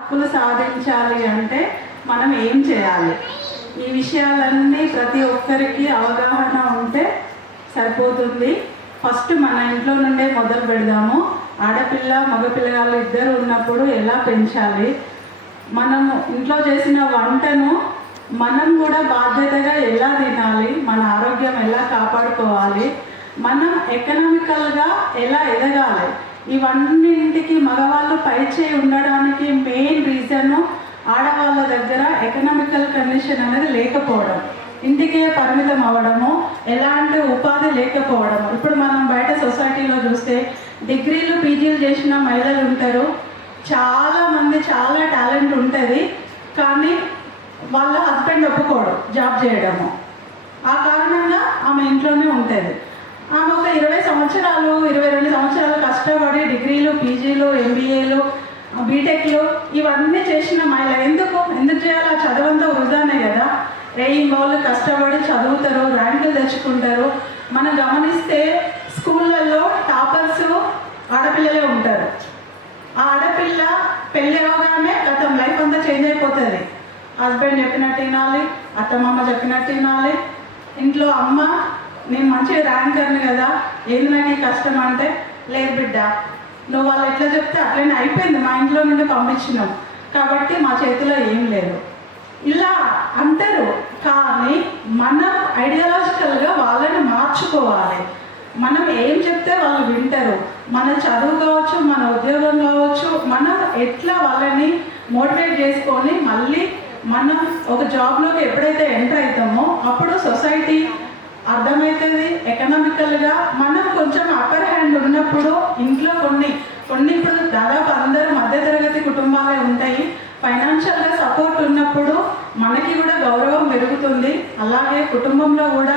హక్కులు సాధించాలి అంటే మనం ఏం చేయాలి? ఈ విషయాలన్నీ ప్రతి ఒక్కరికి అవగాహన ఉంటే సరిపోతుంది. ఫస్ట్ మన ఇంట్లో నుండే మొదలు పెడదాము. ఆడపిల్ల మగపిల్లగాళ్ళు ఇద్దరు ఉన్నప్పుడు ఎలా పెంచాలి, మనము ఇంట్లో చేసిన వంటను మనం కూడా బాధ్యతగా ఎలా తినాలి, మన ఆరోగ్యం ఎలా కాపాడుకోవాలి, మనం ఎకనామికల్గా ఎలా ఎదగాలి, ఇవన్నింటికి మగవాళ్ళు పైచేయి ఉండడానికి మెయిన్ రీజన్ ఆడవాళ్ళ దగ్గర ఎకనామికల్ కండిషన్ అనేది లేకపోవడం, ఇంటికే పరిమితం అవ్వడము, ఎలాంటి ఉపాధి లేకపోవడము. ఇప్పుడు మనం బయట సొసైటీలో చూస్తే డిగ్రీలు పీజీలు చేసిన మహిళలు ఉంటారు, చాలామంది చాలా టాలెంట్ ఉంటుంది, కానీ వాళ్ళ హస్బెండ్ ఒప్పుకోడు జాబ్ చేయడము. ఆ కారణంగా ఆమె ఇంట్లోనే ఉంటుంది. ఆమె ఒక 20 సంవత్సరాలు 22 సంవత్సరాలు కష్టపడి డిగ్రీలు పీజీలు ఎంబీఏలు బీటెక్లు ఇవన్నీ చేసిన మహిళ ఎందుకు చేయాలి? ఆ చదువంతా వృధానే కదా. వాళ్ళు కష్టపడి చదువుతారు, ర్యాంకులు తెచ్చుకుంటారు. మనం గమనిస్తే స్కూళ్ళల్లో టాపర్స్ ఆడపిల్లలే ఉంటారు. ఆ ఆడపిల్ల పెళ్ళి అవగానే గతం లైఫ్ అంతా చేంజ్ అయిపోతుంది. హస్బెండ్ చెప్పినట్టు వినాలి, అత్తమామ చెప్పినట్టు వినాలి. ఇంట్లో అమ్మ నేను మంచి ర్యాంకర్ని కదా, ఏంది నాకు ఈ కష్టం అంటే, లేదు బిడ్డ నువ్వు వాళ్ళు ఎట్లా చెప్తే అట్లనే అయిపోయింది, మా ఇంట్లో నుండి పంపించినాం కాబట్టి మా చేతిలో ఏం లేదు ఇలా అంటారు. కానీ మనం ఐడియాలజికల్గా వాళ్ళని మార్చుకోవాలి. మనం ఏం చెప్తే వాళ్ళు వింటారు. మన చదువు కావచ్చు, మన ఉద్యోగం కావచ్చు, మనం ఎట్లా వాళ్ళని మోటివేట్ చేసుకొని మళ్ళీ మనం ఒక జాబ్లోకి ఎప్పుడైతే ఎంటర్ అవుతామో అప్పుడు సొసైటీ అర్థమవుతుంది. ఎకనామికల్గా మనం కొంచెం అప్పర్ హ్యాండ్ ఉన్నప్పుడు ఇంట్లో కొన్ని ఇప్పుడు దాదాపు అందరూ మధ్యతరగతి కుటుంబాలే ఉంటాయి. ఫైనాన్షియల్గా సపోర్ట్ ఉన్నప్పుడు మనకి కూడా గౌరవం పెరుగుతుంది. అలాగే కుటుంబంలో కూడా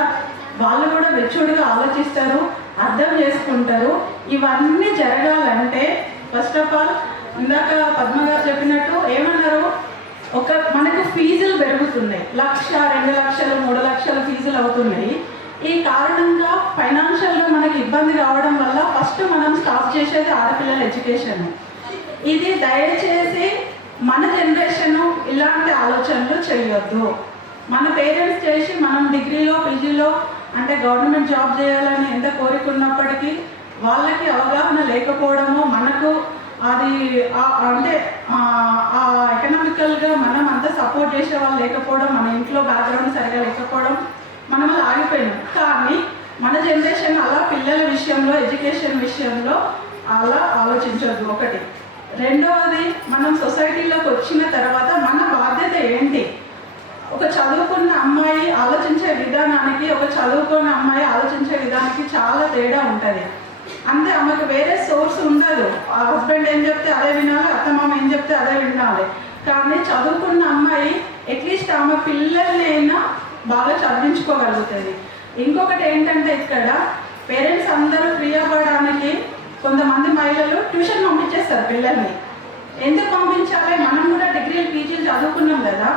వాళ్ళు కూడా మెచ్యూర్డ్గా ఆలోచిస్తారు, అర్థం చేసుకుంటారు. ఇవన్నీ జరగాలంటే ఫస్ట్ ఆఫ్ ఆల్ ఇందాక పద్మ గారు చెప్పినట్టు ఏమన్నారు, మనకు ఫీజులు పెరుగుతున్నాయి. 1,00,000, 2 లక్షలు, 3 లక్షల ఫీజులు అవుతున్నాయి. ఈ కారణంగా ఫైనాన్షియల్గా మనకి ఇబ్బంది రావడం వల్ల ఫస్ట్ మనం స్టాప్ చేసేది ఆడపిల్లల ఎడ్యుకేషన్. ఇది దయచేసి మన జనరేషను ఇలాంటి ఆలోచనలు చేయొద్దు. మన పేరెంట్స్ చేసి మనం డిగ్రీలో పీజీలో అంటే గవర్నమెంట్ జాబ్ చేయాలని ఎంత కోరుకున్నప్పటికీ వాళ్ళకి అవగాహన లేకపోవడము, మనకు అది అంటే ఎకనామికల్గా మనం అంతా సపోర్ట్ చేసే వాళ్ళు లేకపోవడం, మన ఇంట్లో బ్యాక్గ్రౌండ్ సరిగా లేకపోవడం మనం అలా ఆగిపోయినాం. కానీ మన జనరేషన్ అలా పిల్లల విషయంలో ఎడ్యుకేషన్ విషయంలో అలా ఆలోచించొద్దు. ఒకటి. రెండవది, మనం సొసైటీలోకి వచ్చిన తర్వాత మన బాధ్యత ఏంటి? ఒక చదువుకున్న అమ్మాయి ఆలోచించే విధానానికి ఒక చదువుకున్న అమ్మాయి ఆలోచించే విధానానికి చాలా తేడా ఉంటుంది. అంతే, ఆమెకు వేరే సోర్స్ ఉండదు. హస్బెండ్ ఏం చెప్తే అదే వినాలి, అత్తమామ ఏం చెప్తే అదే వినాలి. కానీ చదువుకున్న అమ్మాయి అట్లీస్ట్ ఆమె పిల్లల్నైనా బాగా చదివించుకోగలుగుతుంది. ఇంకొకటి ఏంటంటే ఇక్కడ పేరెంట్స్ అందరూ ఫ్రీ అవ్వడానికి కొంతమంది మహిళలు ట్యూషన్ పంపించేస్తారు పిల్లల్ని. ఎందుకు పంపించాలి? మనం కూడా డిగ్రీలు పీజీలు చదువుకున్నాం కదా,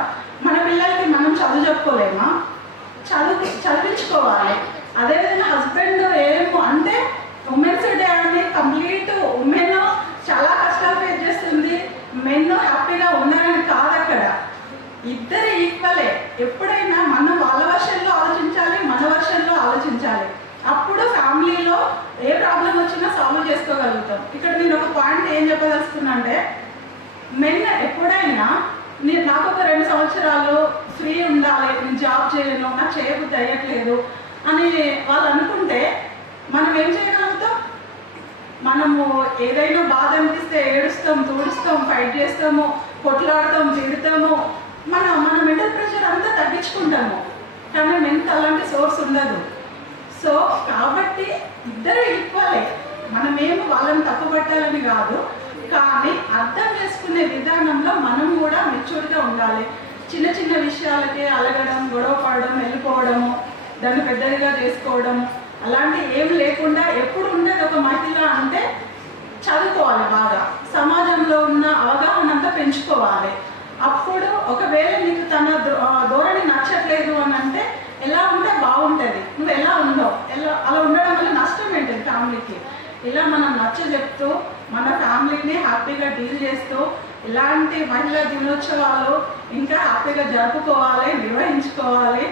మన పిల్లలకి మనం చదువు చెప్పుకోలేమా? చదివించుకోవాలి. అదేవిధంగా హస్బెండ్ ఏమో అంటే ఉమెన్స్ డే అని కంప్లీట్ ఉమెన్ చాలా కష్టాలు ఫేస్ చేస్తుంది, మెన్ హ్యాపీగా ఉన్నారని కాదు. అక్కడ ఇద్దరు ఈక్వలే. ఎప్పుడైనా మనం వాళ్ళ వర్షన్లో ఆలోచించాలి, మన వర్షన్లో ఆలోచించాలి. అప్పుడు ఫ్యామిలీలో ఏ ప్రాబ్లం వచ్చినా సాల్వ్ చేసుకోగలుగుతాం. ఇక్కడ నేను ఒక పాయింట్ ఏం చెప్పదలుచుకున్నా అంటే, మెన్ ఎప్పుడైనా నాకు ఒక 2 సంవత్సరాలు ఫ్రీ ఉండాలి, నేను జాబ్ చేయను, నాకు చేయబుద్ధి అయ్యట్లేదు అని వాళ్ళు అనుకుంటే మనం ఏం చేయగలుగుతాం? మనము ఏదైనా బాధ అనిపిస్తే ఏడుస్తాం, తూడుస్తాం, ఫైట్ చేస్తాము, కొట్లాడతాం, తిడతాము, మన మెంటల్ ప్రెషర్ అంతా తగ్గించుకుంటాము. కానీ మెంటల్ అలాంటి సోర్స్ ఉండదు. సో కాబట్టి ఇద్దరు ఈక్వలే. మనమేమో వాళ్ళని తప్పుపట్టాలని కాదు, కానీ అర్థం చేసుకునే విధానంలో మనం కూడా మెచ్యూర్గా ఉండాలి. చిన్న చిన్న విషయాలకే అలగడం, గొడవ పడడం, వెళ్ళిపోవడము, దాన్ని పెద్దదిగా చేసుకోవడము అలాంటి ఏం లేకుండా ఎప్పుడు ఉండేది ఒక మహిళ అంటే చదువుకోవాలి, బాగా సమాజంలో ఉన్న అవగాహన అంతా పెంచుకోవాలి. అప్పుడు ఒకవేళ నీకు తన ధోరణి నచ్చట్లేదు అని అంటే ఎలా ఉంటే బాగుంటుంది, నువ్వు ఎలా ఉండవు, అలా ఉండడం వల్ల నష్టం ఏంటి ఫ్యామిలీకి. ఇలా మనం నచ్చ చెప్తూ మన ఫ్యామిలీని హ్యాపీగా డీల్ చేస్తూ ఇలాంటి మహిళా దినోత్సవాలు ఇంకా హ్యాపీగా జరుపుకోవాలి, నిర్వహించుకోవాలి.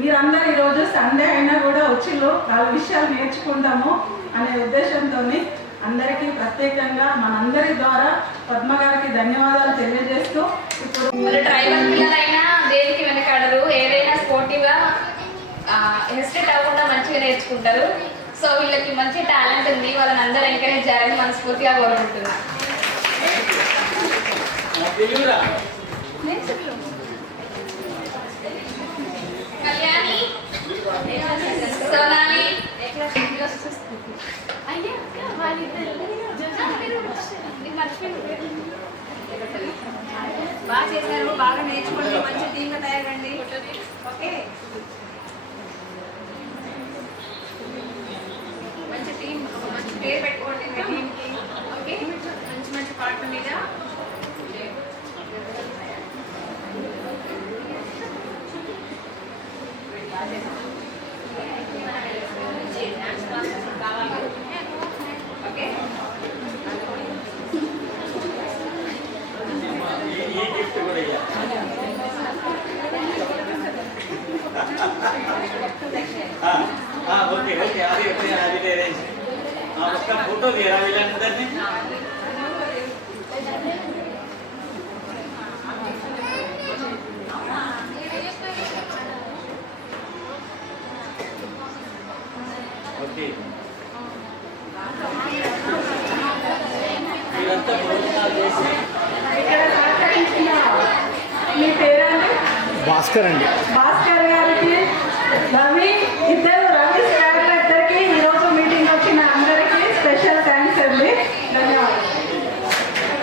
మీరందరూ ఈరోజు సండే అయినా కూడా వచ్చి వాళ్ళ విషయాలు నేర్చుకుంటాము అనే ఉద్దేశంతో అందరికీ ప్రత్యేకంగా మనందరి ద్వారా పద్మ గారికి ధన్యవాదాలు తెలియజేస్తూ ఇప్పుడు ట్రైబల్ పిల్లలైనా దేనికి వెనకాడరు, ఏదైనా స్పోర్టివ్గా హెసిటేట్ అవ్వకుండా మంచిగా నేర్చుకుంటారు. సో వీళ్ళకి మంచి టాలెంట్ ఉంది, వాళ్ళని అందరూ ఎంకరేజ్ చేయాలని మనస్ఫూర్తిగా కోరుకుంటున్నాను. కళ్యాణి, సోనాలి, బాగా చేశారు, బాగా నేర్చుకోండి, మంచి టీమ్గా తయారండి. ఓకే, మంచి టీం, ఒక మంచి పేరు పెట్టుకోండి మీ టీంకి. ఓకే, మంచి మంచి పాటల మీద ఓకే. ओके ओके आगे अरेंज उसका फोटो दे रहा है अंदर में ओके మీ పేరండి? భాస్కర్ అండి.